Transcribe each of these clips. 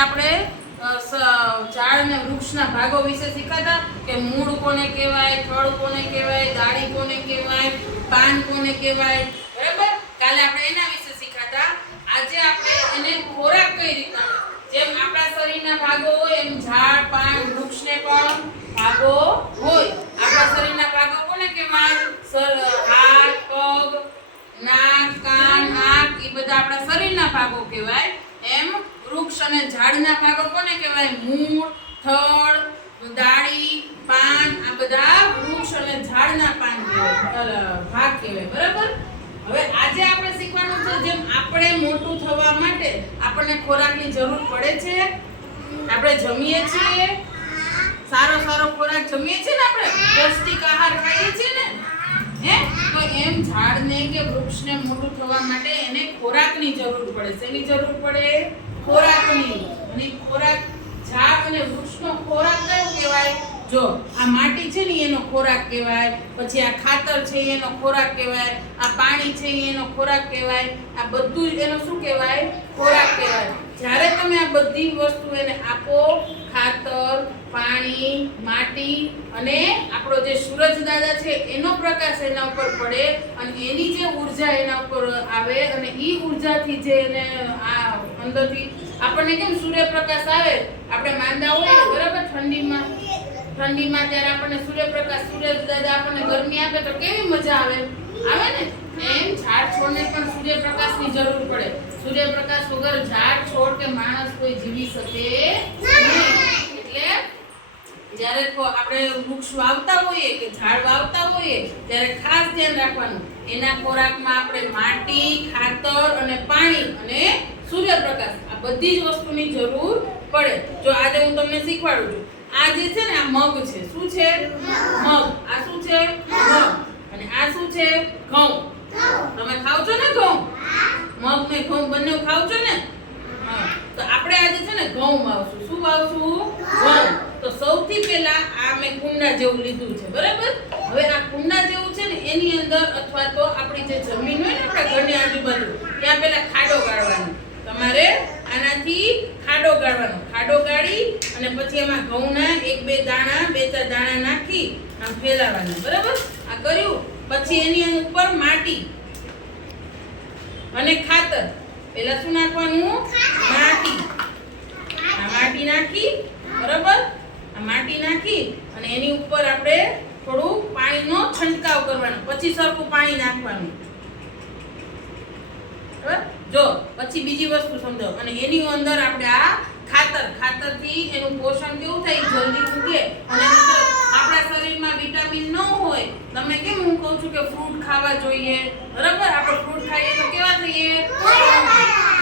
આપણે ઝાડ અને વૃક્ષના ભાગો વિશે શીખાતા કે મૂળ કોને કહેવાય થડ કોને કહેવાય દાડી કોને કહેવાય, પાન કોને કહેવાય, બરાબર? કાલે આપણે એના વિશે શીખાતા આજે આપણે એને ખોરાક કઈ રીતના? જેમ આપણા શરીરના ભાગો હોય, એમ ઝાડ, પાન, વૃક્ષને પણ ભાગો હોય. આપણા શરીરના ભાગો કોને કહેવાય? હાથ, પગ, નાક, કાન આંખ એ બધા આપણા શરીરના ભાગો કહેવાય. એમ વૃક્ષ અને ઝાડના ભાગો કોને કહેવાય? મૂળ થડ દાડી પાન, આ બધા વૃક્ષ અને ઝાડના પાન કહેવાય. ભાગ કહેવાય. બરાબર? હવે આજે આપણે શીખવાનું છે જેમ આપણે મોટું થવા માટે આપણને ખોરાકની જરૂર પડે છે, આપણે જમીએ છીએ, સારો સારો ખોરાક જમીએ છીએ ને આપણે, પૌષ્ટિક આહાર ખાઈએ છીએ ને, હે? તો એમ ઝાડને કે વૃક્ષને મોટું થવા માટે એને ખોરાકની જરૂર પડે શેની જરૂર પડે? ખોરાકની અને ખોરાક ઝાડ અને વૃક્ષનો ખોરાક કયો કહેવાય? જો, આ માટી છે ને એનો ખોરાક કહેવાય, પછી આ ખાતર છે એનો ખોરાક કહેવાય, આ પાણી છે એનો ખોરાક કહેવાય, આ બધું જ એનો શું કહેવાય? ખોરાક કહેવાય. જ્યારે તમે આ બધી વસ્તુ એને આપો, ખાતર, પાણી, માટી અને આપણો જે સૂરજ દાદા છે એનો પ્રકાશ એના ઉપર પડે અને એની જે ઊર્જા એના ઉપર આવે અને એ ઉર્જાથી જે એને આ અંદરથી આપણને કેમ સૂર્યપ્રકાશ આવે? આપણે માંદા હોય બરાબર ઠંડીમાં. ઠંડીમાં ત્યારે આપણને સૂર્યપ્રકાશ સૂરજ દાદા આપણને ગરમી આપે તો કેવી મજા આવે? આવે ને? એમ ઝાડ છોડને પણ સૂર્યપ્રકાશની જરૂર પડે. સૂર્યપ્રકાશ વગર ઝાડ છોડ કે માણસ કોઈ જીવી શકે એટલે જ્યારે આપણે વૃક્ષ વાવતા હોઈએ કે ઝાડ વાવતા હોઈએ, ત્યારે ખાસ ધ્યાન રાખવાનું. એના ખોરાકમાં આપણે માટી, ખાતર અને પાણી અને સૂર્યપ્રકાશ, આ બધી જ વસ્તુની જરૂર પડે. જો આજે હું તમને શીખવાડું છું, આ જે છે ને, આ મગ છે. શું છે? મગ. આ શું છે? મગ અને આ શું છે? ઘઉં. તમે ખાવ છો ને ઘઉં? મગ ને ઘઉં બંને ખાવ છો ને. તો આપણે આજે છે ને, ઘઉં વાવશું. શું વાવશું? ઘઉં. તો સૌથી પહેલા આ મેં કુંડા જેવું લીધું છે, બરાબર? હવે આ કુંડા જેવું છે ને, એની અંદર અથવા તો આપણી જે જમીન હોય ને, આપણા ઘરની આજુબાજુ, ત્યાં પહેલા ખાડો ગાળવાનો તમારે આનાથી ખાડો ગાળવાનો. ખાડો ગાળી અને પછી એમાં ઘઉંના એક, બે દાણા, બે, ચાર દાણા નાખી આમ ફેલાવાના. બરાબર? આ કર્યું. પછી એની ઉપર માટી અને ખાતર. પેલા શું નાખવાનું? માટી. આ માટી નાખી. બરાબર? આ માટી નાખી અને એની ઉપર આપણે થોડું પાણીનો છંટકાવ કરવાનો. પછી સરખું પાણી નાખવાનું બરાબર? જો પછી બીજી વસ્તુ સમજો અને એની અંદર આપણે આ ખાતર, ખાતરથી એનું પોષણ કેવું થાય? જલ્દી ઉગે. અને આપણા શરીરમાં વિટામિન ન હોય, તમે કેમ હું કહું છું કે ફ્રૂટ ખાવા જોઈએ? બરાબર? આપણે ફ્રૂટ ખાઈએ તો કેવા થઈએ?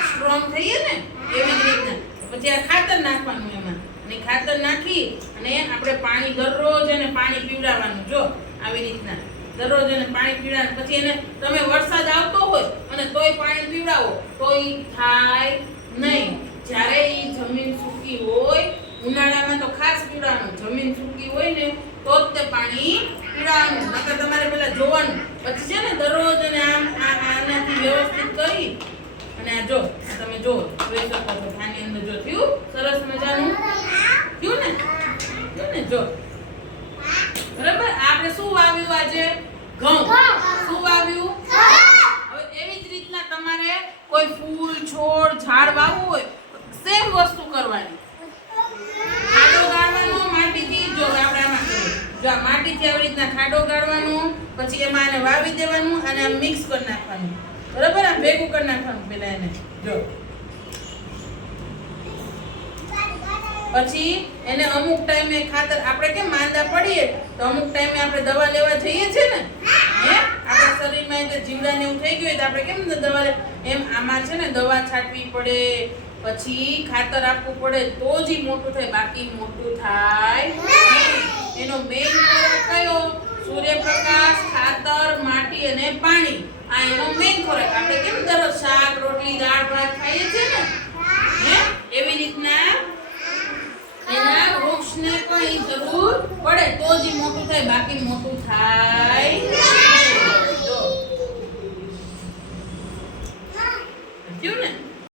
સ્ટ્રોંગ થઈએ ને? એવી જ રીતના પછી આ ખાતર નાખવાનું એમાં. અને ખાતર નાખી અને આપણે પાણી દરરોજ એને પાણી પીવડાવવાનું. જો, આવી રીતના. દરરોજ એને પાણી પીવડાવવાનું પછી એને તમે વરસાદ આવતો પીવડાવો તો ઈ થાય નહીં. જ્યારે એ જમીન સૂકી હોય, ઉનાળામાં તો ખાસ પીવડાવવાનું જમીન સૂકી હોય ને, તો જ તે પાણી પીવડાવવાનું નકર તમારે પેલા જોવાનું. પછી છે ને દરરોજ અને આમ આનાથી વ્યવસ્થિત કરી અને આ જો તમે જો, જોઈ શકો છો, આની અંદર જો થયું. સરસ મજાનું. થયું ને? થયું ને? જો. બરાબર? આપણે શું વાવ્યું આજે? ઘઉં શું વાવ્યું હવે એવી જ રીતના તમારે કોઈ ફૂલ છોડ ઝાડ વાવવું હોય સેમ વસ્તુ કરવાની ખાડો ગાળવાનો માટીથી જો આપણે આમાં કરીએ. જો આ માટીથી આવી રીતના ખાડો ગાળવાનો, પછી એમાં આને વાવી દેવાનું અને આમ મિક્સ કરી નાખવાનું. બરાબર? આમ ભેગું કરી નાખવાનું પેલા એને. જો. પછી એને અમુક ટાઈમે ખાતર, આપણે કેમ માંદા પડીએ? તો અમુક ટાઈમે આપણે દવા લેવા જઈએ છીએ ને? હે? આપણા શરીરમાં એટલે જીવડાને એવું થઈ ગયું હોય તો આપણે કેમ દવા એમ આમાં છે ને દવા છાંટવી પડે, પછી ખાતર આપવું પડે તો જ મોટું થાય, બાકી મોટું થાય. એનો મેઇન ખોરાક કયો? સૂર્યપ્રકાશ, ખાતર, માટી અને પાણી. આ એનો મેઇન ખોરાક. આપણે કેમ દરરોજ શાક, રોટલી, દાળ, ભાત ખાઈએ છીએ ને? હે? એવી રીતના એના વૃક્ષને પણ જરૂર પડે તો જ મોટું થાય, બાકી મોટું